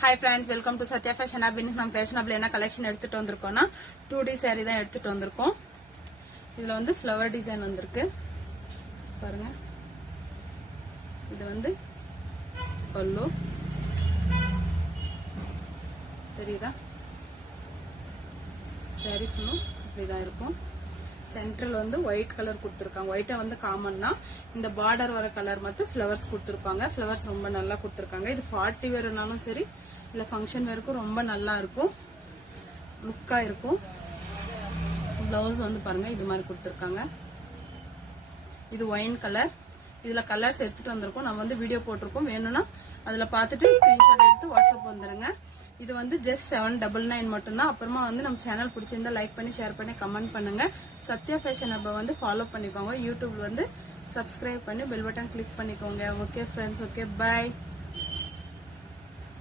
Hi friends, welcome to Satya Fashion Hub. இன்னைக்கு நம்ம fashionable என்ன கலெக்ஷன் எடுத்துட்டு வந்திருக்கோம்னா 2D saree தான் எடுத்துட்டு வந்திருக்கோம். இதுல வந்து ஃப்ளவர் டிசைன் வந்திருக்கு. பாருங்க. இது வந்து பல்லு. தெரியுதா? saree ஃபுல்லும் இப்படி தான் இருக்கும். சென்ட்ரல் வந்து ஒயிட் கலர் கொடுத்துருக்காங்க. ஒயிட்டா வந்து காமன் தான். இந்த பார்டர் வர கலர் மட்டும் ஃப்ளவர்ஸ் கொடுத்துருப்பாங்க. ஃப்ளவர்ஸ் ரொம்ப நல்லா கொடுத்துருக்காங்க. இது 40 வேர்னாலும் சரி இல்ல ஃபங்க்ஷன் வேர்க்கும் ரொம்ப நல்லா இருக்கும். லுக்கா இருக்கும். பிளவுஸ் வந்து பாருங்க இது மாதிரி கொடுத்துருக்காங்க. இது ஒயின் கலர். இதுல கலர்ஸ் எடுத்துட்டு வந்திருக்கோம். நம்ம வந்து வீடியோ போட்டிருக்கோம். வேணும்னா அதுல பார்த்துட்டு ஸ்கிரீன்ஷாட் எடுத்து வாட்ஸ்அப் வந்துருங்க. இது வந்து ஜஸ்ட் 799 மட்டும்தான். அப்புறமா வந்து நம்ம சேனல் பிடிச்சிருந்தா லைக் பண்ணி ஷேர் பண்ணி கமெண்ட் பண்ணுங்க. சத்யா ஃபேஷன் ஹப்பை வந்து ஃபாலோ பண்ணிக்கோங்க. யூடியூப்ல வந்து சப்ஸ்கிரைப் பண்ணி பெல் பட்டன் கிளிக் பண்ணிக்கோங்க. Okay friends, okay bye.